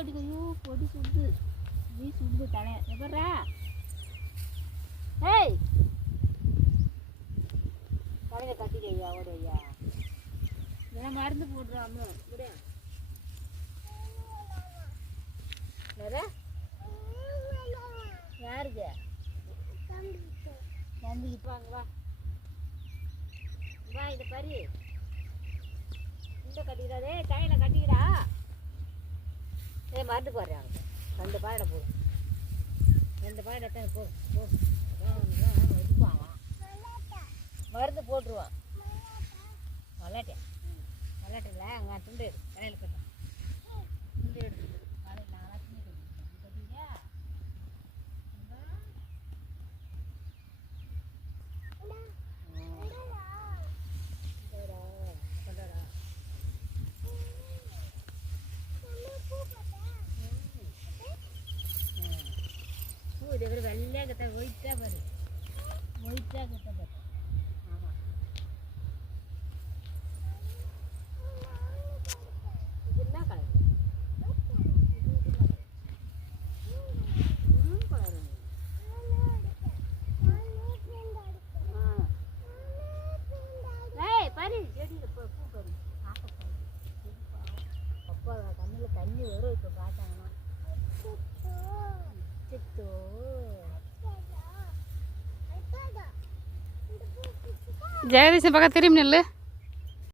ஐயோ பொடி சுடு நீ சுடு தலை எப்பறா ஏய் தலையை கட்டிக்க ஐயா ஓடு ஐயா இதெல்லாம் மருந்து போட்டுருவாமோ விட யாருக்கு தம்பிக்கு வாங்க வா வா இதை பறி இந்த கட்டிக்கிறாதே தலையில் கட்டிக்கிறா மருந்து போடுறாங்க 2 பாயிட போதும் 2 பாயிட எத்தனை போடுவாங்க மருந்து போட்டுருவான் விளாட்டேன் விளாட்டில்ல அங்கே துண்டு கடையில் கட்டேன் துண்டு எடுத்து கடையில் நாங்களாம் துணி கட்டிக்கிறியா வெள்ளையாக கட்ட ஒயிட்டாக பாரு ஒயிட்டாக கட்ட பாரு ஆமாம் இதெல்லாம் கலர் கலர் ஏய் பாரு செடியில் பூ பாரு அப்பா கண்ணில் தண்ணி வரும் இப்போ பார்த்தாங்கன்னா ஜெகதீஷன் பக்கம் திரும்பி நில்லு.